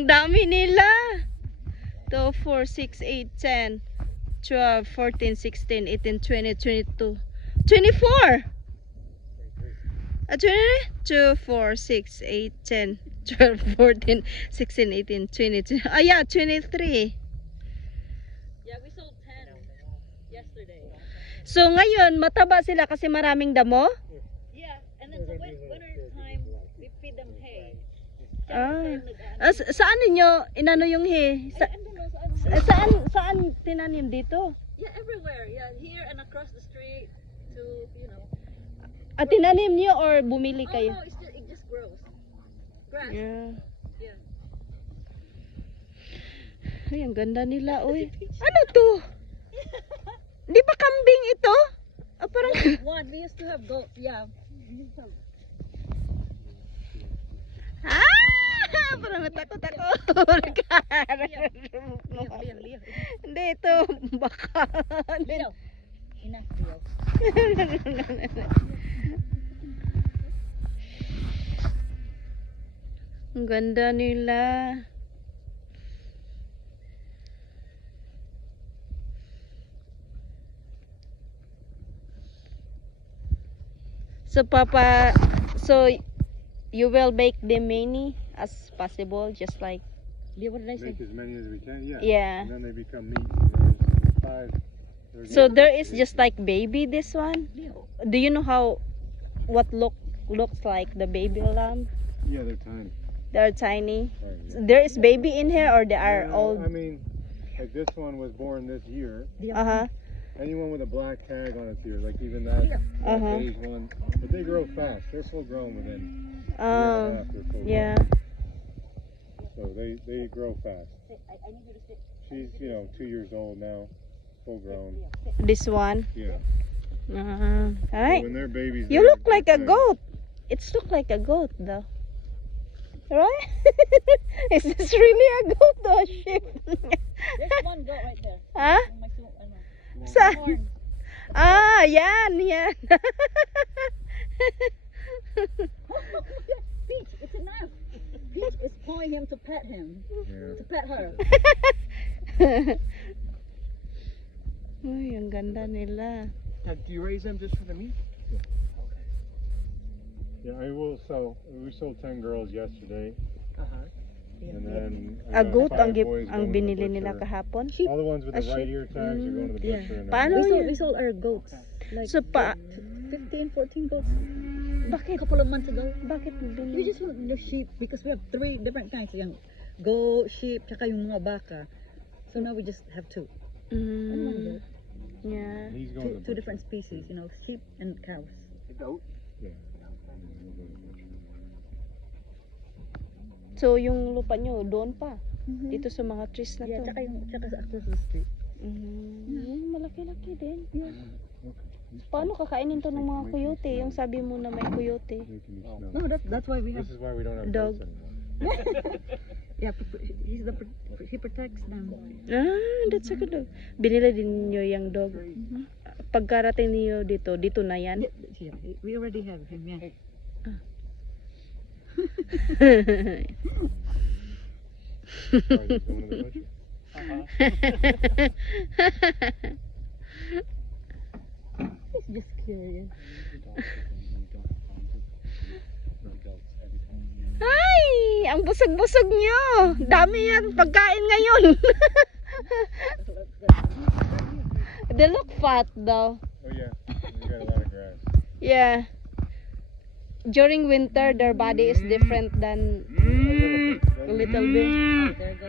Ang dami nila. 2, 4, 6, 8, 10, 12, 14, 16, 18, 20, 22, 24. 2, 4, 6, 8, 10, 12, 14, 16, 18, 20, 20. Ah, yeah, 23. Yeah, we sold 10 yesterday. So ngayon, mataba sila kasi maraming damo? Yeah, and then so winter time, we feed them hay. Saan ninyo inano yung hay? I don't know, so I don't know. Saan tinanim dito? Yeah, everywhere. Yeah, here and across the street to, you know. At tinanim niyo or bumili Oh kayo? no, it just grows. Grass. Yeah. Yeah. Ay, ang ganda nila, uy. Ano to? Di ba kambing ito? Ah, parang... One, we used to have goats. Yeah. We used to have... Ah! Parang natakot ako. Leo. Hindi, ito. Baka. Leo. Ina, Leo. Ang ganda nila. So Papa, so you will make them many as possible, just like Leo, what did I say? Make as many as we can, yeah. yeah. And then they become meat. There's 5. So there is just like baby this one. Leo. Do you know how what looks like the baby lamb? Yeah, they're tiny. They're tiny. Right, So yeah. there is baby in here or they are Yeah, old? I mean, like this one was born this year. Uh-huh. Anyone with a black tag on its ear, like even that Uh-huh. beige one, but they grow fast. They're full grown within a year and a half. They're full Yeah. grown. So they grow fast. I need you to sit. She's 2 years old now, full grown. This one. Yeah. Uh-huh. So Alright. when they're babies, You they're- look like a they're- goat. It's look like a goat though. Right? Is this really a goat or a sheep? There's one goat right there. Huh? On my suit, ano. Saan? Horn. Ah, yan. Peach, it's enough. Peach is pulling him to pet him. Yeah. To pet her. Uy, ang ganda nila. Do you raise them just for the meat? Yeah, we sold 10 girls yesterday, Uh-huh. and then A goat ang, 5 boys ang going to the binili nila butcher. kahapon. All the ones with the A right sheep. ear tags are going to the Yeah. butcher. And Paano then We yun? sold our goats. Like So 15, 14 goats. Bakit? A couple of months ago. Bakit We binili? just want the sheep because we have 3 different kinds. Yung goat, sheep, tsaka yung mga baka. So now we just have 2. Mm, yeah. he's going to the 2 butcher. different species, sheep and cows. The goat? Yeah. So yung lupa nyo doon pa. Dito sa mga trees na Yeah, to. tsaka sa across the street. Malaki-laki din. Okay. Paano kakainin to ng mga coyote? Yung sabi mo na may coyote. They can be smelled. No, that's why we have. This is why we don't have Dog. goats anymore. Yeah, he protects them. Ah, that's a good dog. Binili din niyo yung dog. Pagkarating niyo dito na yan. Yeah, we already have him. Yeah. Sorry, he's going to the butcher. He's just curious. Ay, ang busog-busog niyo. Dami yan pagkain ngayon. They look fat though. Oh yeah, we got a lot of grass. Yeah. During winter, their body is different than A little bit. a little bit. There goes the